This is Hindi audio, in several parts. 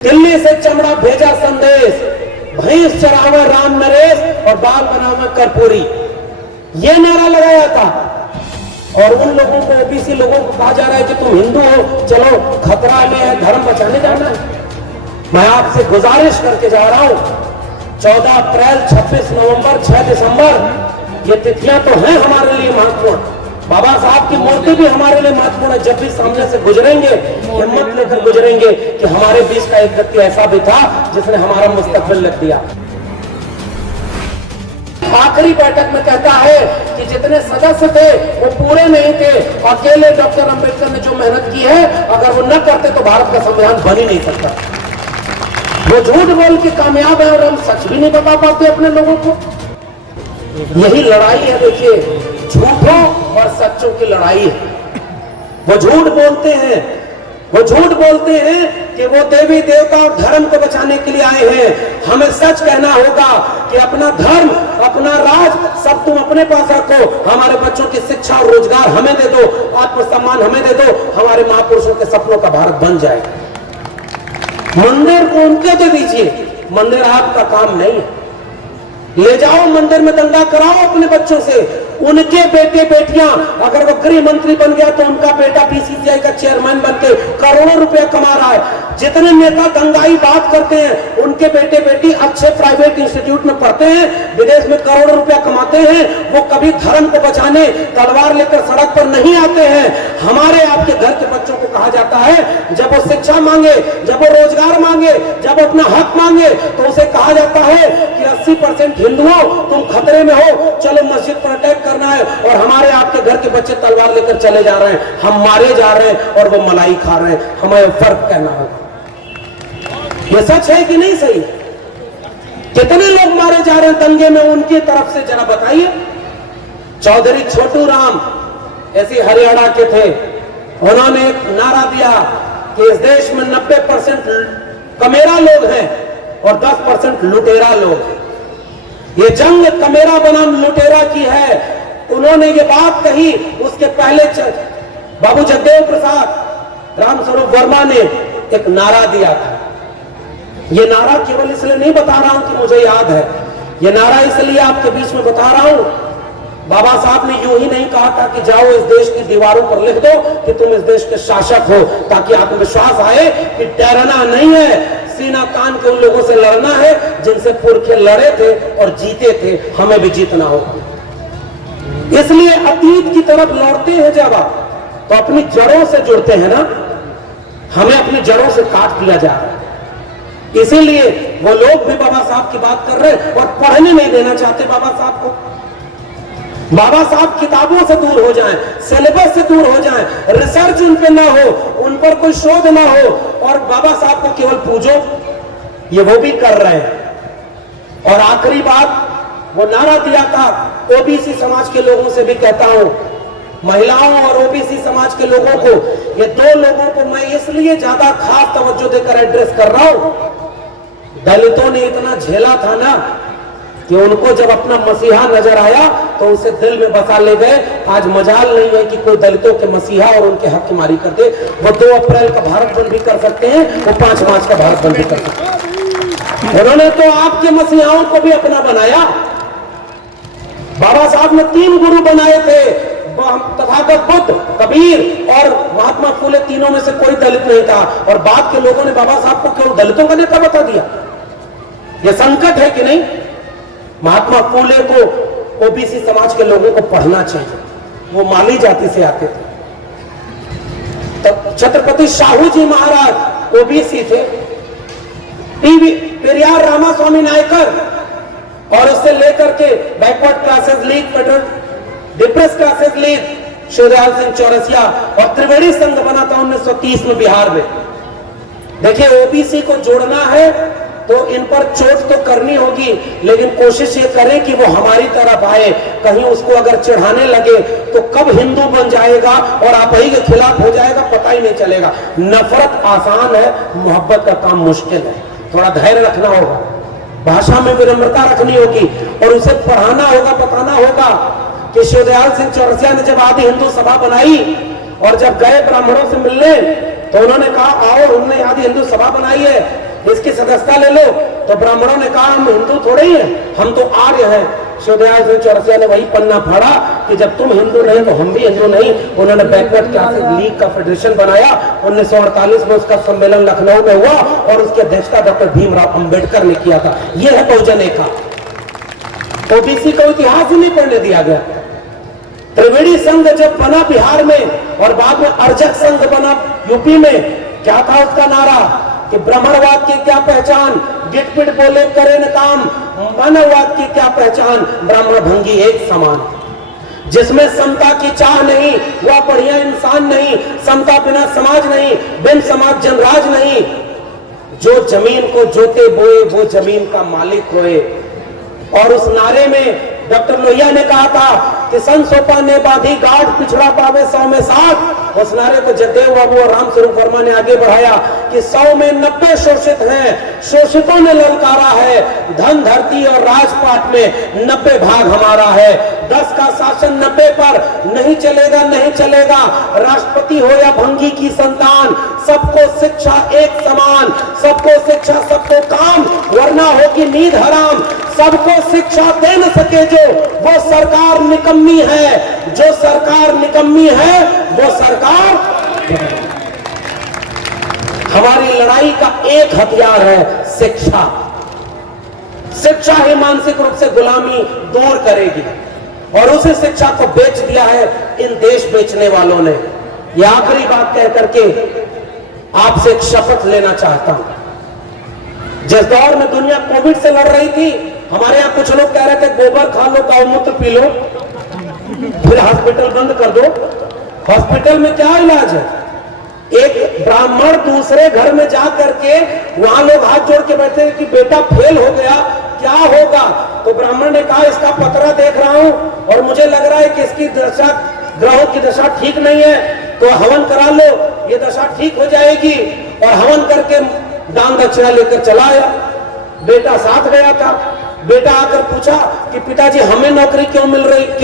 दिल्ली से चमड़ा भेजा संदेश, भैंस चरावा राम नरेश और बाल बनावा कर्पूरी, ये नारा लगाया था। और उन लोगों को, ओबीसी लोगों को कहा जा रहा है कि तुम हिंदू हो, चलो खतरा में है, धर्म बचाने जाना है। मैं आपसे गुजारिश करके जा रहा हूं, 14 अप्रैल, 26 नवंबर, 6 दिसंबर, ये तिथियां तो हैं हमारे लिए महत्वपूर्ण। बाबा साहब की मूर्ति भी हमारे लिए महत्वपूर्ण है। जब भी सामने से गुजरेंगे, हिम्मत लेकर गुजरेंगे कि हमारे बीच का एक व्यक्ति ऐसा भी था जिसने हमारा मुस्तकबिल लिख दिया। आखिरी बैठक में कहता है कि जितने सदस्य थे वो पूरे नहीं थे, अकेले डॉक्टर अंबेडकर ने जो मेहनत की है, अगर वो न करते तो भारत का संविधान बन ही नहीं सकता। वो झूठ बोल के कामयाब है और हम सच भी नहीं बता पाते अपने लोगों को। यही लड़ाई है, देखिए, झूठों और सच्चों की लड़ाई है। वो झूठ बोलते हैं, वो झूठ बोलते हैं कि वो देवी देवता और धर्म को बचाने के लिए आए हैं। हमें सच कहना होगा कि अपना धर्म, अपना राज सब तुम अपने पास रखो, हमारे बच्चों की शिक्षा और रोजगार हमें दे दो, आत्मसम्मान हमें दे दो, हमारे महापुरुषों के सपनों का भारत बन जाए। मंदिर को उनको दे दीजिए, मंदिर आपका काम नहीं है। ले जाओ मंदिर में दंगा कराओ अपने बच्चों से। उनके बेटे बेटियां, अगर वो गृह मंत्री बन गया तो उनका बेटा बीसीसीआई का चेयरमैन बनके करोड़ों रुपया कमा रहा है। जितने नेता दंगाई बात करते हैं, उनके बेटे बेटी अच्छे प्राइवेट इंस्टीट्यूट में पढ़ते हैं, विदेश में करोड़ों रुपया कमाते हैं, वो कभी धर्म को बचाने तलवार लेकर सड़क पर नहीं आते हैं। हमारे आपके घर के बच्चों को कहा जाता है, जब वो शिक्षा मांगे, जब वो रोजगार मांगे, जब अपना हक मांगे, तो उसे कहा जाता है कि 80% हिंदुओं तुम खतरे में हो, चलो मस्जिद पर अटैक करना है। और हमारे आपके घर के बच्चे तलवार लेकर चले जा रहे हैं, हम मारे जा रहे हैं और वो मलाई खा रहे हैं। हमें फर्क कहना होगा, ये सच है कि नहीं सही? कितने लोग मारे जा रहे हैं दंगे में, उनकी तरफ से जरा बताइए। चौधरी छोटू राम ऐसे हरियाणा के थे, उन्होंने एक नारा दिया कि इस देश में 90% कमेरा लोग हैं और 10% लुटेरा लोग हैं। ये जंग कमेरा बनाम लुटेरा की है। उन्होंने ये बात कही, उसके पहले बाबू जगदेव प्रसाद रामस्वरूप वर्मा ने एक नारा दिया था। ये नारा केवल इसलिए नहीं बता रहा हूं कि मुझे याद है, ये नारा इसलिए आपके बीच में बता रहा हूं। बाबा साहब ने यूं ही नहीं कहा था कि जाओ इस देश की दीवारों पर लिख दो कि तुम इस देश के शासक हो, ताकि आत्मविश्वास आए कि डरना नहीं है, सीना तान के उन लोगों से लड़ना है जिनसे पुरखे लड़े थे और जीते थे, हमें भी जीतना होगा। इसलिए अतीत की तरफ लौटते हैं जब आप, तो अपनी जड़ों से जुड़ते हैं ना। हमें अपनी जड़ों से काट दिया जा रहा है, इसीलिए वो लोग भी बाबा साहब की बात कर रहे हैं और पढ़ने नहीं देना चाहते बाबा साहब को। बाबा साहब किताबों से दूर हो जाएं, सिलेबस से दूर हो जाएं, रिसर्च उन पे ना हो, उन पर कोई शोध ना हो, और बाबा साहब को केवल पूजो, ये वो भी कर रहे हैं। और आखिरी बात, वो नारा दिया था, ओबीसी समाज के लोगों से भी कहता हूं, महिलाओं और ओबीसी समाज के लोगों को, ये दो लोगों को मैं इसलिए ज्यादा खास तवज्जो देकर एड्रेस कर रहा हूं। दलितों ने इतना झेला था ना कि उनको जब अपना मसीहा नजर आया तो उसे दिल में बसा ले गए। आज मजाल नहीं है कि कोई दलितों के मसीहा और उनके हक की मारी कर दे। वो 2 अप्रैल का भारत बंद भी कर सकते हैं, वो 5 मार्च का भारत बंद भी कर सकते हैं। उन्होंने तो आपके मसीहाओं को भी अपना बनाया। बाबा साहब ने 3 गुरु बनाए थे, तथागत बुद्ध, कबीर और महात्मा फूले, तीनों में से कोई दलित नहीं था। और बाद के लोगों ने बाबा साहब को केवल दलितों का नेता बता दिया। यह संकट है कि नहीं? महात्मा फूले को ओबीसी समाज के लोगों को पढ़ना चाहिए, वो माली जाति से आते थे। तब छत्रपति शाहू जी महाराज ओबीसी थे, पेरियार रामास्वामी नायकर और उससे लेकर के backward classes league, federal depress classes league, Shivdayal Singh Chaurasia, और त्रिवेणी संघ बना था 1930 में बिहार में। देखिए, ओबीसी को जोड़ना है तो इन पर चोट तो करनी होगी, लेकिन कोशिश ये करें कि वो हमारी तरफ आए। कहीं उसको अगर चढ़ाने लगे तो कब हिंदू बन जाएगा और आप ही के खिलाफ हो जाएगा, पता ही नहीं चलेगा। नफरत आसान है, मोहब्बत का काम मुश्किल है। थोड़ा धैर्य रखना होगा, भाषा में विनम्रता रखनी होगी, और उसे पढ़ाना होगा, बताना होगा कि शिवदयाल सिंह चौरसिया ने जब आदि हिंदू सभा बनाई और जब गए ब्राह्मणों से मिलने तो उन्होंने कहा, आओ, हमने आदि हिंदू सभा बनाई है, इसकी सदस्यता ले लो। तो ब्राह्मणों ने कहा हम हिंदू थोड़े ही हैं, हम तो आर्य हैं। शिवदयाल सिंह चौरसिया ने वही पन्ना फाड़ा कि जब तुम हिंदू नहीं तो हम भी हिंदू नहीं। उन्होंने बैकवर्ड क्लासेस लीग का फेडरेशन बनाया। 1948 में उसका सम्मेलन लखनऊ में हुआ और उसकी अध्यक्षता डॉक्टर भीमराव अंबेडकर ने किया था। यह है बहुजन एकता। ओबीसी का इतिहास ही नहीं पढ़ने दिया गया। त्रिवेणी संघ जब बना बिहार में और बाद में अर्जक संघ बना यूपी में, क्या था उसका नारा कि ब्राह्मणवाद की क्या पहचान, गिटपिट बोले करे न काम, मानववाद की क्या पहचान, ब्राह्मण भंगी एक समान। जिसमें समता की चाह नहीं वह बढ़िया इंसान नहीं, समता बिना समाज नहीं, बिन समाज जनराज नहीं। जो जमीन को जोते बोए वो जमीन का मालिक होए। और उस नारे में डॉक्टर लोहिया ने कहा था कि सन सोपा ने बाधी गाढ़ पिछड़ा पावे 100 में 60। उस नारे को जगदेव बाबू और रामस्वरूप वर्मा ने आगे बढ़ाया कि 100 में 90 शोषित हैं, शोषितों ने ललकारा है, धन धरती और राजपाट में 90 भाग हमारा है। 10 का शासन 90 पर नहीं चलेगा, नहीं चलेगा। राष्ट्रपति हो या भंगी की संतान, सबको शिक्षा एक समान, सबको शिक्षा सबको काम, वरना होगी नींद हराम। सबको शिक्षा दे न सके जो, वो सरकार निकम्मी है। जो सरकार निकम्मी है वो सरकार। हमारी लड़ाई का एक हथियार है शिक्षा। शिक्षा ही मानसिक रूप से गुलामी दूर करेगी और उसी शिक्षा को बेच दिया है इन देश बेचने वालों ने। यह आखिरी बात कह करके आपसे एक शपथ लेना चाहता हूं। जिस दौर में दुनिया कोविड से लड़ रही थी, हमारे यहां कुछ लोग कह रहे थे गोबर खा लो, गौमूत्र पी लो, फिर हॉस्पिटल बंद कर दो। हॉस्पिटल में क्या इलाज है? एक ब्राह्मण दूसरे घर में जा करके वहां लोग हाथ जोड़ के बैठे हैं कि बेटा फेल हो गया, क्या होगा? तो ब्राह्मण ने कहा इसका पतरा देख रहा हूं और मुझे लग रहा है कि इसकी दशा, ग्रहों की दशा ठीक नहीं है, तो हवन करा लो, ये दशा ठीक हो जाएगी। और हवन करके दान दक्षिणा लेकर चला आया। बेटा साथ गया था। बेटा आकर पूछा कि पिताजी हमें नौकरी क्यों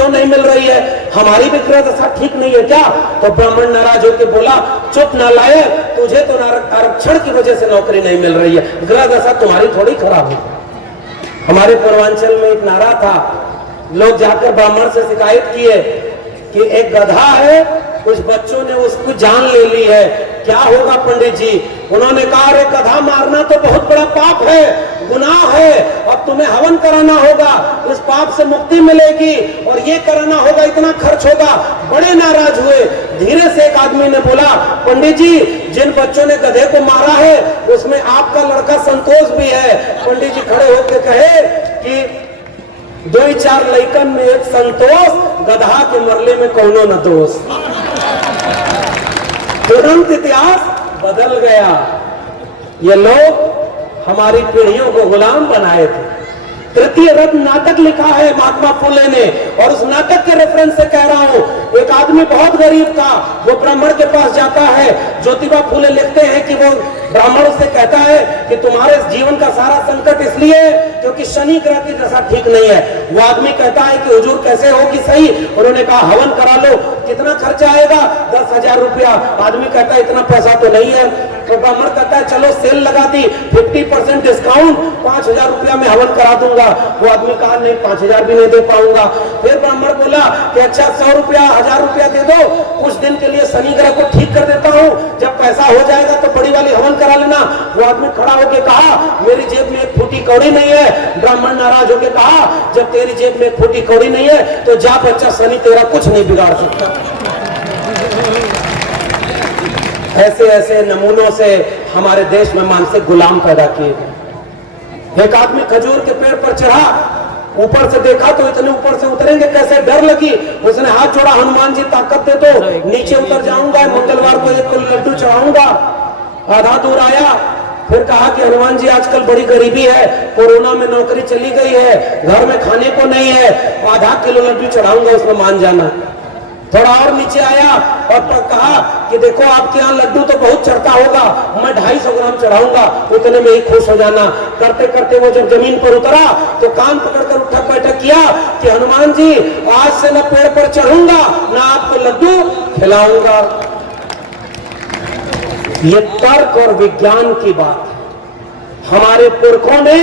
नहीं मिल रही है, हमारी भी ग्रह दशा ठीक नहीं है क्या? तो ब्राह्मण नाराज होकर बोला चुप नालायक, तुझे तो आरक्षण की वजह से नौकरी नहीं मिल रही है, ग्रह दशा तुम्हारी थोड़ी खराब है। हमारे पूर्वांचल में एक नारा था, लोग जाकर ब्राह्मण से शिकायत किए कि एक गधा है, कुछ बच्चों ने उसको जान ले ली है, क्या होगा पंडित जी? उन्होंने कहा अरे गधा मारना तो बहुत बड़ा पाप है, गुनाह है, अब तुम्हें हवन कराना होगा, इस पाप से मुक्ति मिलेगी, और ये कराना होगा, इतना खर्च होगा। बड़े नाराज हुए। धीरे से एक आदमी ने बोला पंडित जी जिन बच्चों ने गधे को मारा है उसमें आपका लड़का संतोष भी है। पंडित जी खड़े होकर कहे कि 2-4 लइकन में एक संतोष, गधा के मरले में कौनो न दोष। तुरंत इतिहास बदल गया। ये लोग हमारी पीढ़ियों को गुलाम बनाए थे। तृतीय रत्न नाटक लिखा है महात्मा फुले ने, और उस नाटक के रेफरेंस से कह रहा हूं। एक आदमी बहुत गरीब था, वो ब्राह्मण के पास जाता है। ज्योतिबा फुले लिखते हैं कि वो ब्राह्मण उससे कहता है कि तुम्हारे जीवन का सारा संकट इसलिए क्योंकि शनि ग्रह की दशा ठीक नहीं है। वो आदमी कहता है कि हुजूर कैसे होगी सही? उन्होंने कहा हवन करा लो। कितना खर्चा आएगा? 10,000 रुपया। आदमी कहता है इतना पैसा तो नहीं है। तो ब्राह्मण कहता है चलो सेल लगा दी, 50% डिस्काउंट, 5,000 रुपया में हवन करा दूंगा। वो आदमी कहा नहीं 5,000 भी नहीं दे पाऊंगा। फिर ब्राह्मण बोला कि अच्छा 100 रुपया 1,000 रुपया दे दो, कुछ दिन के लिए शनि ग्रह को ठीक कर देता हूँ, जब पैसा हो जाएगा तो बड़ी वाली हवन करा लेना। वो आदमी खड़ा होकर कहा मेरी जेब में एक फूटी कौड़ी नहीं है। ब्राह्मण नाराज होकर कहा जब तेरी जेब में एक फूटी कौड़ी नहीं है तो जा बच्चा, शनि तेरा कुछ नहीं बिगाड़ सकता। ऐसे ऐसे नमूनों से हमारे देश में मानसिक गुलाम पैदा किए गए। एक आदमी खजूर के पेड़ पर चढ़ा, ऊपर से देखा तो इतने ऊपर से उतरेंगे कैसे, डर लगी। उसने हाथ जोड़ा, हनुमान जी ताकत दे दो, नीचे उतर जाऊंगा, मंगलवार को एक लड्डू चढ़ाऊंगा। आधा दूर आया, फिर कहा कि हनुमान जी आजकल बड़ी गरीबी है, कोरोना में नौकरी चली गई है, घर में खाने को नहीं है, आधा किलो लड्डू चढ़ाऊंगा, उसमें मान जाना। थोड़ा और नीचे आया और कहा कि देखो आपके यहाँ लड्डू तो बहुत चढ़ता होगा, मैं 250 ग्राम चढ़ाऊंगा, उतने में ही खुश हो जाना। करते करते वो जब जमीन पर उतरा तो कान पकड़कर उठक बैठक किया कि हनुमान जी आज से न पेड़ पर चढ़ूंगा न आपको लड्डू खिलाऊंगा। ये तर्क और विज्ञान की बात। हमारे पुरखों ने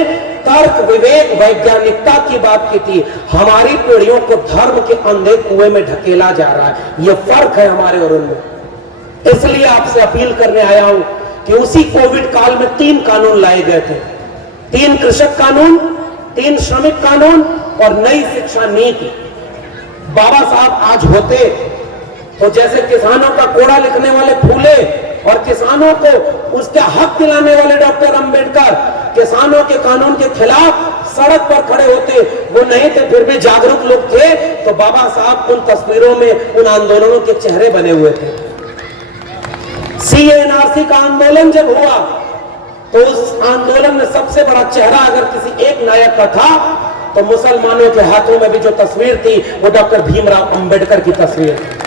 तर्क, विवेक, वैज्ञानिकता की बात की थी। हमारी पीढ़ियों को धर्म के अंधे कुएं में ढकेला जा रहा है। यह फर्क है हमारे और उनमें। इसलिए आपसे अपील करने आया हूं कि उसी कोविड काल में 3 कानून लाए गए थे। 3 कृषक कानून, 3 श्रमिक कानून और नई शिक्षा नीति। बाबा साहब आज होते तो जैसे किसानों का कोड़ा लिखने वाले फूले और किसानों को उसका हक दिलाने वाले डॉक्टर अंबेडकर किसानों के कानून के खिलाफ सड़क पर खड़े होते, वो नहीं थे, फिर भी जागरूक लोग थे, तो बाबा साहब उन तस्वीरों में, उन आंदोलनों के चेहरे बने हुए थे। CA/NRC का आंदोलन जब हुआ तो उस आंदोलन में सबसे बड़ा चेहरा अगर किसी एक नायक का था तो मुसलमानों के हाथों में भी जो तस्वीर थी वो डॉक्टर भीमराव अंबेडकर की तस्वीर थी।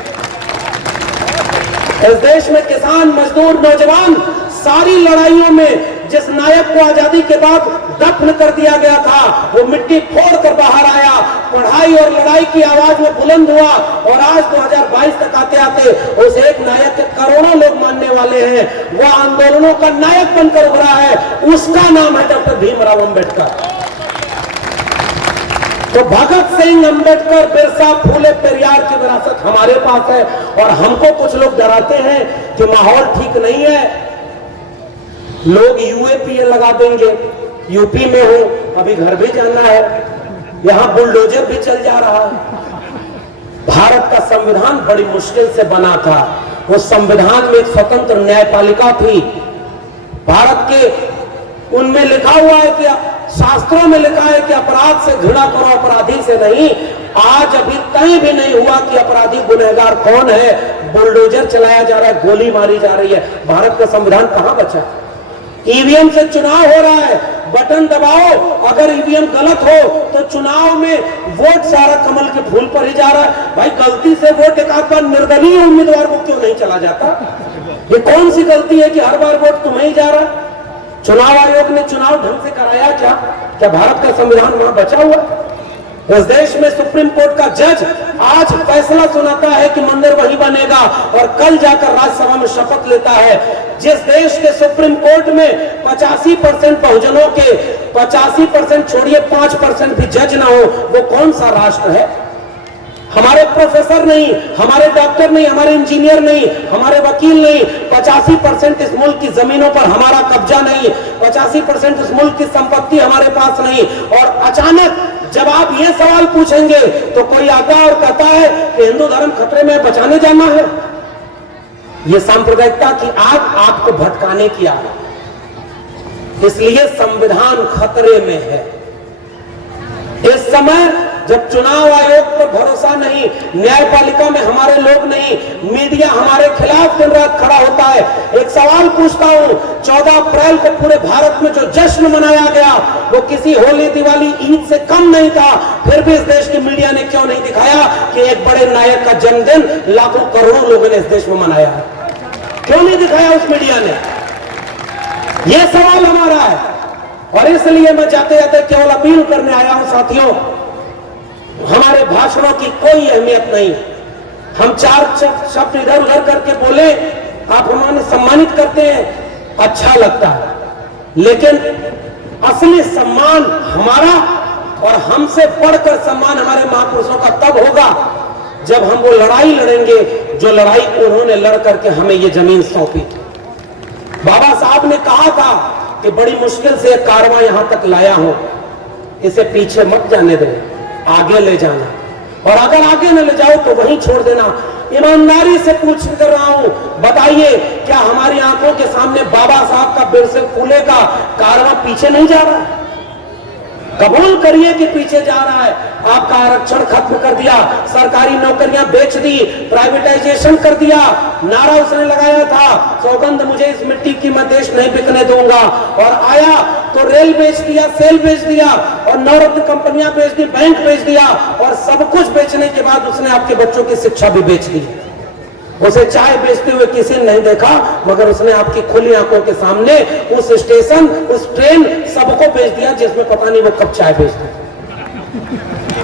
इस देश में किसान, मजदूर, नौजवान सारी लड़ाइयों में जिस नायक को आजादी के बाद दफन कर दिया गया था वो मिट्टी फोड़ कर बाहर आया, पढ़ाई और लड़ाई की आवाज में बुलंद हुआ और आज 2022 तक आते आते उस एक नायक के करोड़ों लोग मानने वाले हैं। वह आंदोलनों का नायक बनकर उभरा है, उसका नाम है डॉक्टर भीमराव अंबेडकर। तो भगत सिंह, अंबेडकर, बिरसा, फूले, पेरियार की विरासत हमारे पास है। और हमको कुछ लोग डराते हैं कि माहौल ठीक नहीं है, लोग UAPA लगा देंगे। यूपी में हूं, अभी घर भी जाना है, यहां बुलडोजर भी चल जा रहा है। भारत का संविधान बड़ी मुश्किल से बना था। उस संविधान में एक स्वतंत्र न्यायपालिका थी। भारत के उनमें लिखा हुआ है कि शास्त्रों में लिखा है कि अपराध से घृणा करो, अपराधी से नहीं। आज अभी तय भी नहीं हुआ कि अपराधी गुनहगार कौन है। बुलडोजर चलाया जा रहा है, गोली मारी जा रही है। भारत का संविधान कहां बचा? ईवीएम से चुनाव हो रहा है, बटन दबाओ, अगर ईवीएम गलत हो तो चुनाव में वोट सारा कमल के फूल पर ही जा रहा है। भाई गलती से वोट एक आध बार निर्दलीय उम्मीदवार को क्यों नहीं चला जाता? ये कौन सी गलती है कि हर बार वोट तुम्हें ही जा रहा है? चुनाव आयोग ने चुनाव ढंग से कराया क्या? क्या भारत का संविधान वहां बचा हुआ? इस देश में सुप्रीम कोर्ट का जज आज फैसला सुनाता है कि मंदिर वही बनेगा और कल जाकर राज्यसभा में शपथ लेता है। जिस देश के सुप्रीम कोर्ट में 85% बहुजनों के 85% छोड़िए 5% भी जज ना हो, वो कौन सा राष्ट्र है? हमारे प्रोफेसर नहीं, हमारे डॉक्टर नहीं, हमारे इंजीनियर नहीं, हमारे वकील नहीं, 85% इस मुल्क की जमीनों पर हमारा कब्जा नहीं, 85% इस मुल्क की संपत्ति हमारे पास नहीं। और अचानक जब आप ये सवाल पूछेंगे तो कोई आता और कहता है कि हिंदू धर्म खतरे में बचाने जाना है। ये सांप्रदायिकता की आग आपको भटकाने की आग, इसलिए संविधान खतरे में है। इस समय जब चुनाव आयोग पर भरोसा नहीं, न्यायपालिका में हमारे लोग नहीं, मीडिया हमारे खिलाफ दिन रात खड़ा होता है। एक सवाल पूछता हूं, 14 अप्रैल को पूरे भारत में जो जश्न मनाया गया वो किसी होली, दिवाली, ईद से कम नहीं था। फिर भी इस देश की मीडिया ने क्यों नहीं दिखाया कि एक बड़े नायक का जन्मदिन लाखों करोड़ों लोगों ने इस देश में मनाया है? क्यों नहीं दिखाया उस मीडिया ने? यह सवाल हमारा है। और इसलिए मैं जाते जाते केवल अपील करने आया हूं साथियों, हमारे भाषणों की कोई अहमियत नहीं। हम 4 शब्द इधर उधर करके बोले, आप हमें सम्मानित करते हैं, अच्छा लगता है, लेकिन असली सम्मान हमारा और हमसे बढ़कर सम्मान हमारे महापुरुषों का तब होगा जब हम वो लड़ाई लड़ेंगे जो लड़ाई उन्होंने लड़ करके हमें ये जमीन सौंपी थी। बाबा साहब ने कहा था कि बड़ी मुश्किल से एक कारवां यहां तक लाया हूं, इसे पीछे मत जाने दे, आगे ले जाना, और अगर आगे न ले जाओ तो वहीं छोड़ देना। ईमानदारी से पूछ कर रहा हूं, बताइए क्या हमारी आंखों के सामने बाबा साहब का बिरसे फूले का कारवां पीछे नहीं जा रहा है? कबूल करिए कि पीछे जा रहा है। आपका आरक्षण खत्म कर दिया, सरकारी नौकरियां बेच दी, प्राइवेटाइजेशन कर दिया। नारा उसने लगाया था, सौगंध मुझे इस मिट्टी की मैं देश नहीं बिकने दूंगा, और आया तो रेल बेच दिया, सेल बेच दिया, और नवरत्न कंपनियां बेच दी, बैंक बेच दिया, और सब कुछ बेचने के बाद उसने आपके बच्चों की शिक्षा भी बेच दी। उसे चाय बेचते हुए किसी ने नहीं देखा, मगर उसने आपकी खुली आंखों के सामने उस स्टेशन, उस ट्रेन सबको बेच दिया जिसमें पता नहीं वो कब चाय बेचती।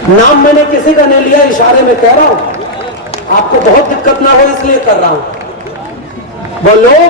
नाम मैंने किसी का नहीं लिया, इशारे में कह रहा हूं, आपको बहुत दिक्कत ना हो इसलिए कर रहा हूं। वो लोग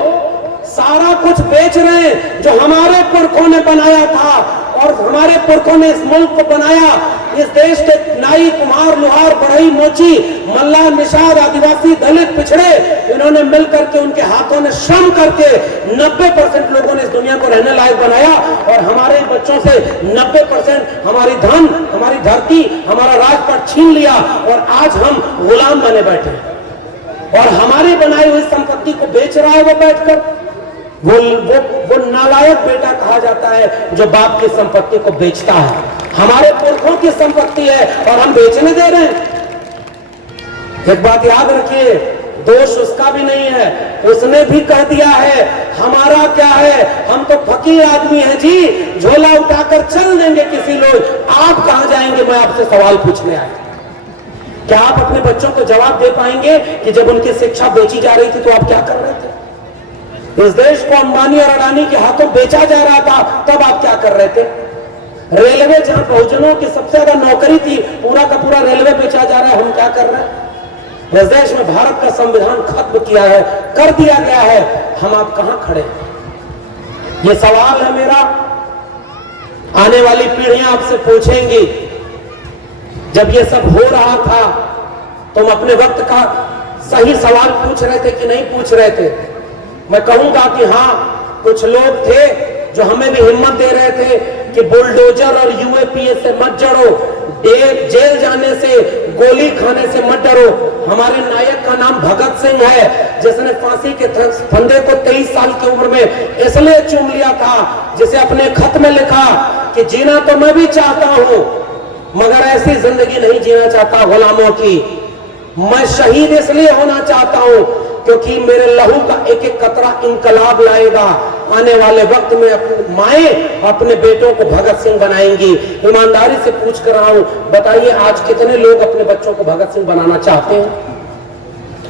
सारा कुछ बेच रहे हैं जो हमारे पुरखों ने बनाया था, और हमारे पुरखों ने इस मुल्क को बनाया। इस देश के नाई, कुम्हार, लोहार, बढ़ई, मोची, मल्लाह, निषाद, आदिवासी, दलित, पिछड़े, इन्होंने मिलकर के, उनके हाथों ने श्रम करके 90% लोगों ने इस दुनिया को रहने लायक बनाया, और हमारे बच्चों से 90% हमारी धन, हमारी धरती, हमारा राजपथ छीन लिया, और आज हम गुलाम बने बैठे, और हमारी बनाई हुई संपत्ति को बेच रहा है वो बैठकर। वो नालायक बेटा कहा जाता है जो बाप की संपत्ति को बेचता है। हमारे पुरखों की संपत्ति है और हम बेचने दे रहे हैं। एक बात याद रखिए, दोष उसका भी नहीं है, उसने भी कह दिया है हमारा क्या है, हम तो फकीर आदमी हैं जी, झोला उठाकर चल देंगे किसी लोग, आप कहां जाएंगे। मैं आपसे सवाल पूछने आया, क्या आप अपने बच्चों को जवाब दे पाएंगे कि जब उनकी शिक्षा बेची जा रही थी तो आप क्या कर रहे थे? इस देश को अंबानी और अडानी के हाथों बेचा जा रहा था, तब आप क्या कर रहे थे? रेलवे, जहां बहुजनों की सबसे ज्यादा नौकरी थी, पूरा का पूरा रेलवे बेचा जा रहा है, हम क्या कर रहे हैं? इस देश में भारत का संविधान खत्म किया है, कर दिया गया है, हम आप कहां खड़े हैं? ये सवाल है मेरा, आने वाली पीढ़ियां आपसे पूछेंगी, जब ये सब हो रहा था तुम अपने वक्त का सही सवाल पूछ रहे थे कि नहीं पूछ रहे थे? मैं कहूंगा कि हाँ, कुछ लोग थे जो हमें भी हिम्मत दे रहे थे कि बुलडोजर और यूएपीए से मत जड़ो, जेल जाने से, गोली खाने से मत डरो। हमारे नायक का नाम भगत सिंह है, जिसने फांसी के फंदे को 23 साल की उम्र में इसलिए चूम लिया था, जिसे अपने खत में लिखा कि जीना तो मैं भी चाहता हूं, मगर ऐसी जिंदगी नहीं जीना चाहता गुलामों की। मैं शहीद इसलिए होना चाहता हूं क्योंकि मेरे लहू का एक एक कतरा इंकलाब लाएगा। आने वाले वक्त में अपनी माएं अपने बेटों को भगत सिंह बनाएंगी। ईमानदारी से पूछ कर रहा हूं, बताइए आज कितने लोग अपने बच्चों को भगत सिंह बनाना चाहते हैं?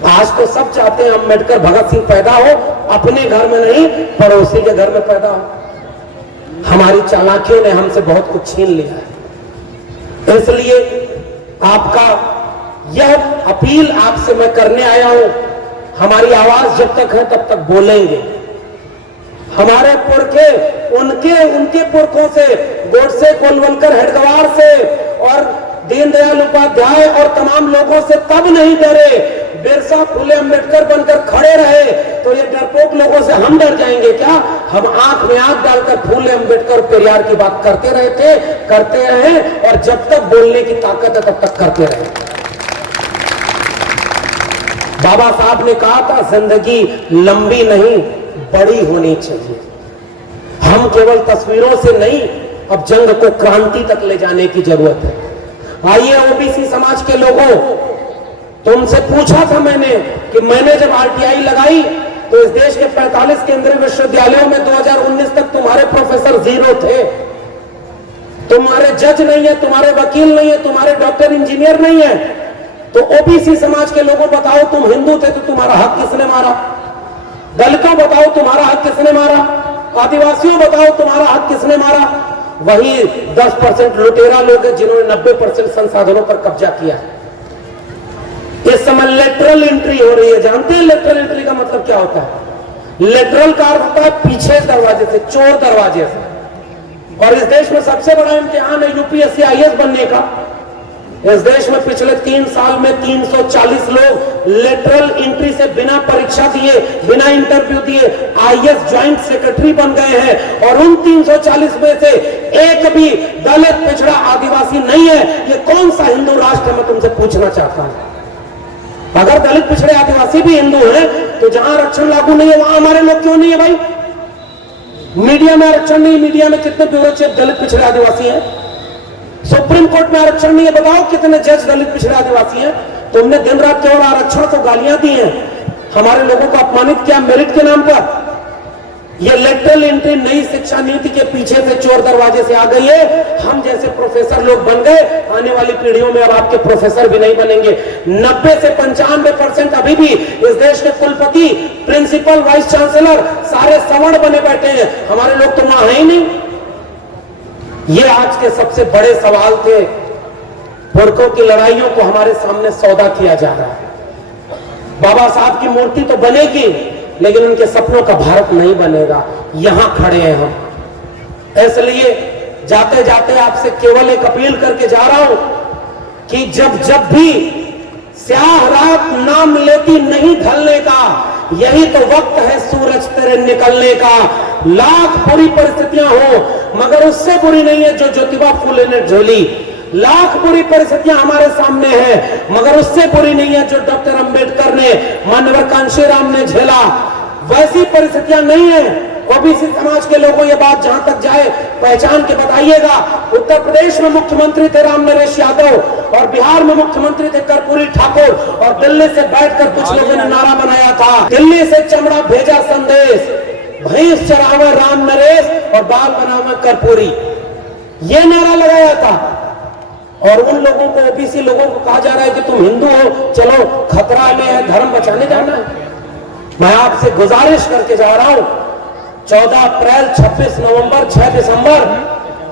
आज तो सब चाहते हैं अम्बेडकर भगत सिंह पैदा हो, अपने घर में नहीं, पड़ोसी के घर में पैदा हो। हमारी चालाकियों ने हमसे बहुत कुछ छीन लिया है। इसलिए आपका यह अपील आपसे मैं करने आया हूं, हमारी आवाज जब तक है तब तक बोलेंगे। हमारे पुरखे उनके पुरखों से, गोडसे, गोलवलकर, हेडगेवार से और दीनदयाल उपाध्याय और तमाम लोगों से तब नहीं डरे, बिरसा, फुले, अम्बेडकर बनकर खड़े रहे, तो ये डरपोक लोगों से हम डर जाएंगे क्या? हम आंख में आंख डालकर फुले, अम्बेडकर, पेरियार की बात करते रहे थे, करते रहे, और जब तक बोलने की ताकत है तब तक करते रहे। बाबा साहब ने कहा था जिंदगी लंबी नहीं बड़ी होनी चाहिए। हम केवल तस्वीरों से नहीं, अब जंग को क्रांति तक ले जाने की जरूरत है। आइए ओबीसी समाज के लोगों, तुमसे पूछा था मैंने कि मैंने जब आरटीआई लगाई तो इस देश के 45 केंद्रीय विश्वविद्यालयों में 2019 तक तुम्हारे प्रोफेसर 0 थे। तुम्हारे जज नहीं है, तुम्हारे वकील नहीं है, तुम्हारे डॉक्टर, इंजीनियर नहीं है। तो ओबीसी समाज के लोगों बताओ, तुम हिंदू थे तो तुम्हारा हक किसने मारा? दलितों बताओ तुम्हारा हक किसने मारा? आदिवासियों बताओ तुम्हारा हक किसने मारा? वही 10% लुटेरा लोग हैं जिन्होंने 90% संसाधनों पर कब्जा किया। इस समय लेटरल एंट्री हो रही है। जानते हैं लेटरल एंट्री का मतलब क्या होता है? लेटरल का अर्थ होता है पीछे दरवाजे से, चोर दरवाजे से। और इस देश में सबसे बड़ा इम्तिहान है यूपीएससी आईएएस बनने का। इस देश में पिछले 3 साल में 340 लोग लेटरल एंट्री से बिना परीक्षा दिए, बिना इंटरव्यू दिए आईएएस ज्वाइंट सेक्रेटरी बन गए हैं। और उन 340 में से एक भी दलित, पिछड़ा, आदिवासी नहीं है। ये कौन सा हिंदू राष्ट्र है, मैं तुमसे पूछना चाहता हूं। अगर दलित, पिछड़े, आदिवासी भी हिंदू हैं तो जहां आरक्षण लागू नहीं है वहां हमारे लोग क्यों नहीं है भाई? मीडिया में आरक्षण नहीं, मीडिया में कितने ब्यूरो चीफ दलित, पिछड़े, आदिवासी हैं? सुप्रीम कोर्ट में आरक्षण नहीं है, बताओ कितने जज दलित, पिछड़े, आदिवासी हैं? तुमने दिन रात केवल आरक्षण को गालियां दी हैं, हमारे लोगों को अपमानित किया मेरिट के नाम पर। यह लेटरल एंट्री नई शिक्षा नीति के पीछे से चोर दरवाजे से आ गई है। हम जैसे प्रोफेसर लोग बन गए, आने वाली पीढ़ियों में अब आपके प्रोफेसर भी नहीं बनेंगे। 90 से 95% अभी भी इस देश के कुलपति, प्रिंसिपल, वाइस चांसलर सारे सवर्ण बने बैठे हैं। हमारे लोग तो वहां है ही नहीं। ये आज के सबसे बड़े सवाल थे। पुरखों की लड़ाइयों को हमारे सामने सौदा किया जा रहा है। बाबा साहब की मूर्ति तो बनेगी, लेकिन उनके सपनों का भारत नहीं बनेगा। यहां खड़े हैं हम, इसलिए जाते जाते आपसे केवल एक अपील करके जा रहा हूं कि जब जब भी स्याह रात नाम लेती नहीं ढलने का, यही तो वक्त है सूरज तेरे निकलने का। लाख बुरी परिस्थितियां हो मगर उससे बुरी नहीं है जो ज्योतिबा फूले ने झेली। लाख बुरी परिस्थितियां हमारे सामने हैं मगर उससे बुरी नहीं है जो डॉक्टर अंबेडकर ने, माननीय कांशीराम ने झेला। वैसी परिस्थितियां नहीं है। ओबीसी समाज के लोगों ये बात जहां तक जाए पहचान के बताइएगा। उत्तर प्रदेश में मुख्यमंत्री थे राम नरेश यादव और बिहार में मुख्यमंत्री थे कर्पूरी ठाकुर, और दिल्ली से बैठकर कुछ लोगों ने नारा बनाया था, दिल्ली से चमड़ा भेजा संदेश, भैंस चरावा राम नरेश और बाल बनावा कर्पूरी, ये नारा लगाया था। और उन लोगों को, ओबीसी लोगों को कहा जा रहा है कि तुम हिंदू हो, चलो खतरा में है, धर्म बचाने जाना है। मैं आपसे गुजारिश करके जा रहा हूं, 14 अप्रैल, 26 नवंबर, 6 दिसंबर,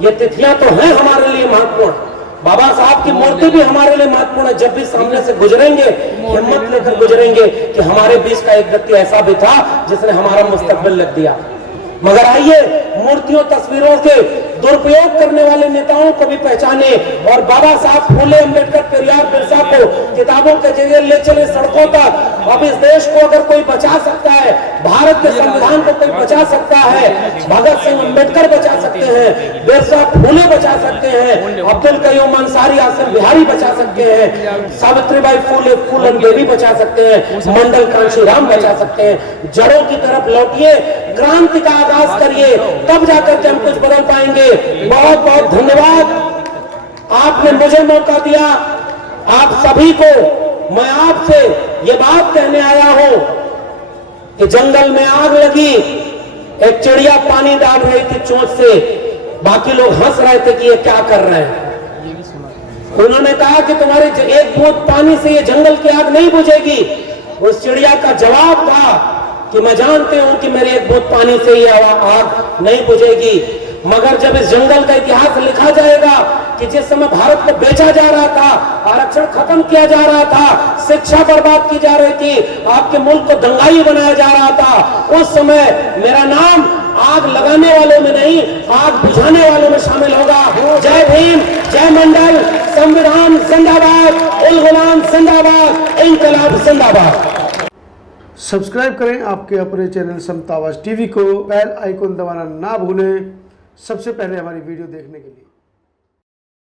ये तिथियां तो हैं हमारे लिए महत्वपूर्ण। बाबा साहब की मूर्ति भी हमारे लिए महत्वपूर्ण है। जब भी सामने से गुजरेंगे हिम्मत लेकर गुजरेंगे कि हमारे बीच का एक व्यक्ति ऐसा भी था जिसने हमारा मुस्तकबिल लिख दिया। मगर आइए मूर्तियों, तस्वीरों के दुरुपयोग करने वाले नेताओं को भी पहचाने और बाबा साहब फूले, अंबेडकर, पेरियार, बिरसा को किताबों के जरिए ले चले सड़कों तक। अब इस देश को अगर कोई बचा सकता है, भारत के संविधान को कोई बचा सकता है, भगत सिंह, अंबेडकर बचा सकते हैं, बिरसा, फूले बचा सकते हैं, अब्दुल कयूम अंसारी, आसिम बिहारी बचा सकते हैं, सावित्रीबाई फूले, फूलन देवी बचा सकते हैं, मंडल कांशीराम बचा सकते हैं। जड़ों की तरफ लौटिए, क्रांति का आगाज करिए, तब जाकर के हम कुछ बदल पाएंगे। बहुत बहुत धन्यवाद, आपने मुझे मौका दिया। आप सभी को मैं आपसे ये बात कहने आया हूं कि जंगल में आग लगी, एक चिड़िया पानी डाल रही थी चोंच से, बाकी लोग हंस रहे थे कि ये क्या कर रहे हैं। उन्होंने कहा कि तुम्हारे एक बूंद पानी से ये जंगल की आग नहीं बुझेगी। उस चिड़िया का जवाब था कि मैं जानती हूं कि मेरे एक बूंद पानी से ये आग नहीं बुझेगी। मगर जब इस जंगल का इतिहास लिखा जाएगा कि जिस समय भारत को बेचा जा रहा था, आरक्षण खत्म किया जा रहा था, शिक्षा बर्बाद की जा रही थी, आपके मुल्क को दंगाई बनाया जा रहा था, उस समय मेरा नाम आग लगाने वालों में नहीं, आग बुझाने वालों में शामिल होगा। जय भीम, जय मंडल, संविधान जिंदाबाद, उल गुलाम जिंदाबाद, इंकलाब जिंदाबाद। सब्सक्राइब करें आपके अपने चैनल समता आवाज़ टीवी को, बेल आइकन दबाना ना भूलें सबसे पहले हमारी वीडियो देखने के लिए।